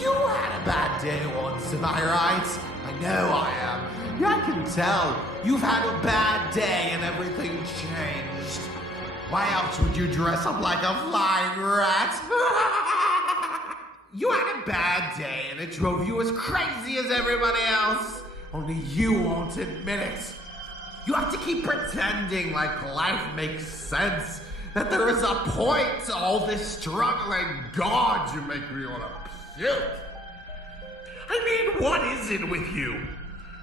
You had a bad day once, am I right? I know I am. Yeah, I can tell. You've had a bad day and everything changed. Why else would you dress up like a flying rat? You had a bad day and it drove you as crazy as everybody else. Only you won't admit it. You have to keep pretending like life makes sense. That there is a point to all this struggling. God, you make me want to puke. I mean, what is it with you?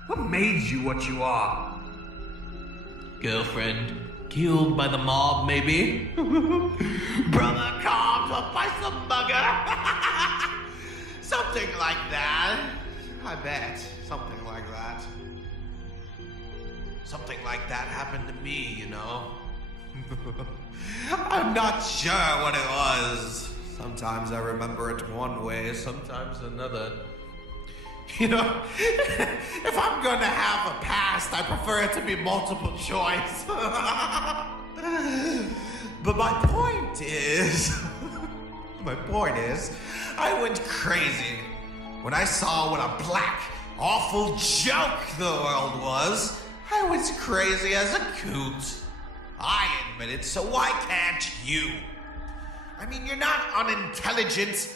What made you what you are? Girlfriend killed by the mob, maybe? Brother carved up by some mugger? Something like that. I bet. Something like that. Something like that happened to me, you know? I'm not sure what it was. Sometimes I remember it one way, sometimes another. You know, if I'm gonna have a past, I prefer it to be multiple choice. But my point is, I went crazy when I saw what a black, awful joke the world was. I was crazy as a coot. I admit it, so why can't you? I mean, you're not unintelligent.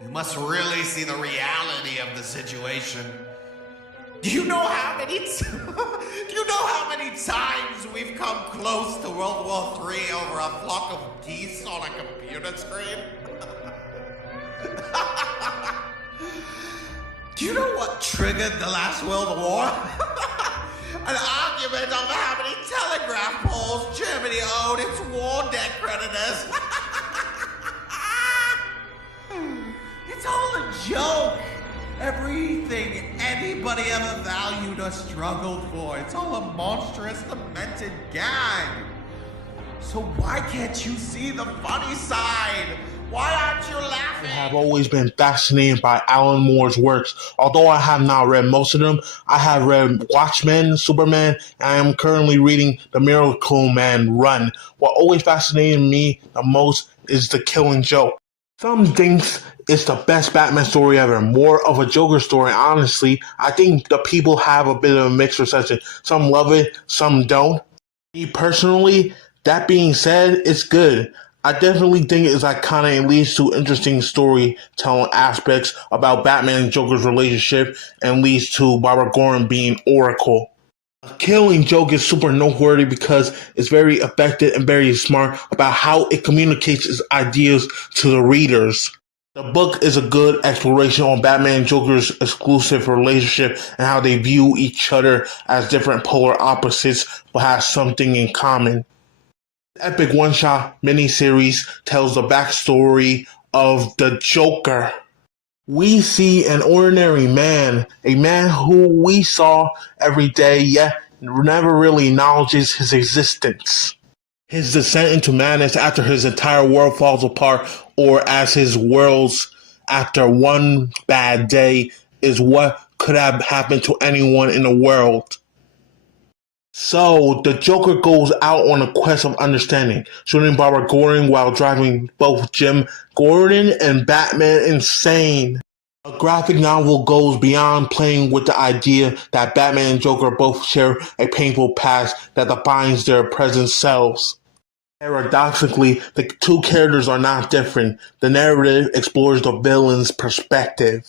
You must really see the reality of the situation. Do you know how many times we've come close to World War III over a flock of geese on a computer screen? Do you know what triggered the last World War? An argument over how many telegraph poles Germany owed its war debt creditors. It's all a joke. Everything anybody ever valued or struggled for, it's all a monstrous, demented gag. So why can't you see the funny side? Why aren't you laughing? I have always been fascinated by Alan Moore's works. Although I have not read most of them, I have read Watchmen, Superman, and I am currently reading The Miracle Man Run. What always fascinated me the most is the Killing Joke. Some thinks it's the best Batman story ever, more of a Joker story. Honestly, I think the people have a bit of a mixed reception. Some love it, some don't. Me personally, that being said, it's good. I definitely think it's iconic and leads to interesting storytelling aspects about Batman and Joker's relationship and leads to Barbara Gordon being Oracle. Killing Joke is super noteworthy because it's very effective and very smart about how it communicates its ideas to the readers. The book is a good exploration on Batman and Joker's exclusive relationship and how they view each other as different polar opposites but have something in common. The epic one-shot miniseries tells the backstory of the Joker. We see an ordinary man, a man who we saw every day, yet never really acknowledges his existence. His descent into madness after his entire world falls apart, or as his worlds after one bad day, is what could have happened to anyone in the world. So, the Joker goes out on a quest of understanding, shooting Barbara Gordon while driving both Jim Gordon and Batman insane. A graphic novel goes beyond playing with the idea that Batman and Joker both share a painful past that defines their present selves. Paradoxically, the two characters are not different. The narrative explores the villain's perspective.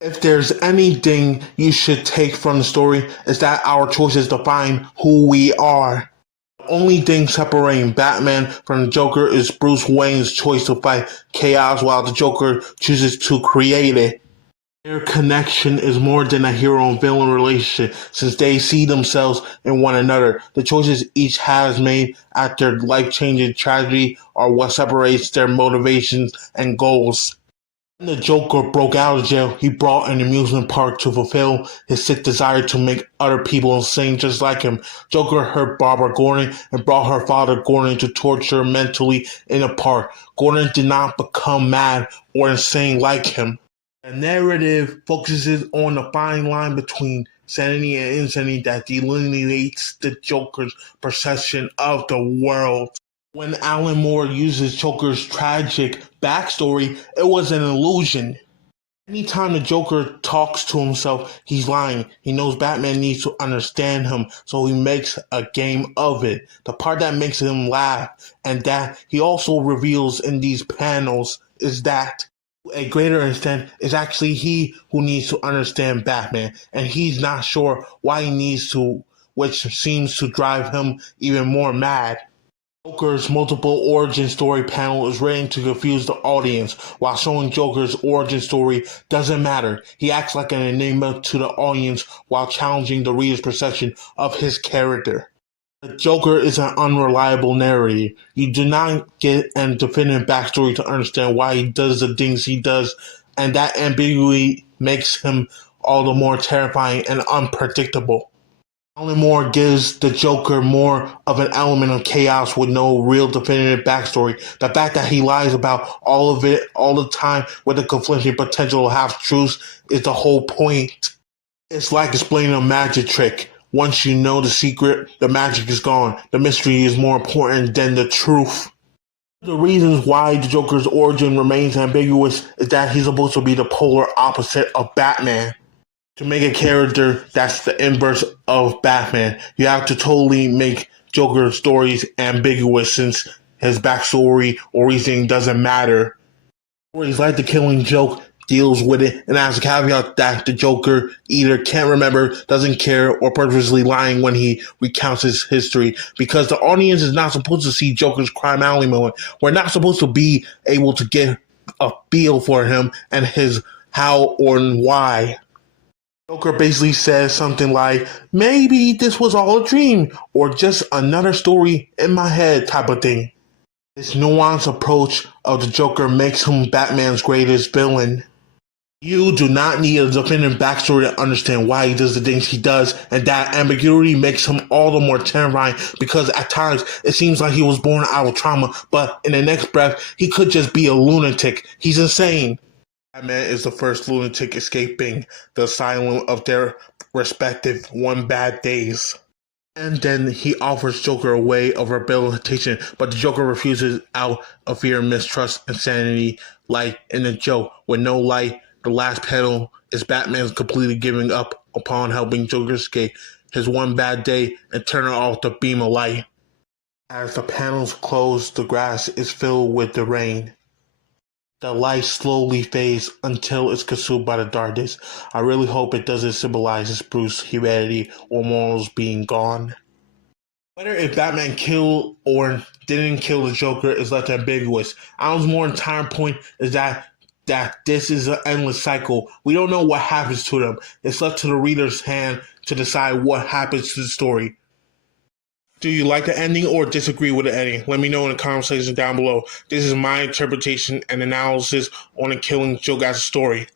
If there's anything you should take from the story, it's that our choices define who we are. The only thing separating Batman from the Joker is Bruce Wayne's choice to fight chaos while the Joker chooses to create it. Their connection is more than a hero and villain relationship since they see themselves in one another. The choices each has made after life-changing tragedy are what separates their motivations and goals. When the Joker broke out of jail, he brought an amusement park to fulfill his sick desire to make other people insane just like him. Joker hurt Barbara Gordon and brought her father Gordon to torture mentally in a park. Gordon did not become mad or insane like him. The narrative focuses on the fine line between sanity and insanity that delineates the Joker's perception of the world. When Alan Moore uses Joker's tragic backstory, it was an illusion. Anytime the Joker talks to himself, he's lying. He knows Batman needs to understand him, so he makes a game of it. The part that makes him laugh, and that he also reveals in these panels, is that to a greater extent, it's actually he who needs to understand Batman, and he's not sure why he needs to, which seems to drive him even more mad. Joker's multiple origin story panel is written to confuse the audience, while showing Joker's origin story doesn't matter. He acts like an enigma to the audience while challenging the reader's perception of his character. The Joker is an unreliable narrator. You do not get a definitive backstory to understand why he does the things he does, and that ambiguity makes him all the more terrifying and unpredictable. Alan Moore gives the Joker more of an element of chaos with no real definitive backstory. The fact that he lies about all of it all the time with the conflicting potential half-truths is the whole point. It's like explaining a magic trick. Once you know the secret, the magic is gone. The mystery is more important than the truth. The reasons why the Joker's origin remains ambiguous is that he's supposed to be the polar opposite of Batman. To make a character that's the inverse of Batman, you have to totally make Joker's stories ambiguous since his backstory or reasoning doesn't matter. Stories like The Killing Joke deals with it and has a caveat that the Joker either can't remember, doesn't care, or purposely lying when he recounts his history, because the audience is not supposed to see Joker's crime alley moment. We're not supposed to be able to get a feel for him and his how or why. Joker basically says something like, maybe this was all a dream, or just another story in my head type of thing. This nuanced approach of the Joker makes him Batman's greatest villain. You do not need a definitive backstory to understand why he does the things he does, and that ambiguity makes him all the more terrifying because at times it seems like he was born out of trauma, but in the next breath, he could just be a lunatic. He's insane. Batman is the first lunatic escaping the asylum of their respective one bad days. And then he offers Joker a way of rehabilitation, but the Joker refuses out of fear, mistrust, insanity, like in the joke. With no light, the last panel is Batman's completely giving up upon helping Joker escape his one bad day and turning off the beam of light. As the panels close, the grass is filled with the rain. The light slowly fades until it's consumed by the darkness. I really hope it doesn't symbolize Bruce's humanity or morals being gone. Whether if Batman killed or didn't kill the Joker is left ambiguous. Alan Moore's entire point is that this is an endless cycle. We don't know what happens to them. It's left to the reader's hand to decide what happens to the story. Do you like the ending or disagree with the ending? Let me know in the comment section down below. This is my interpretation and analysis on The Killing Joke as a story.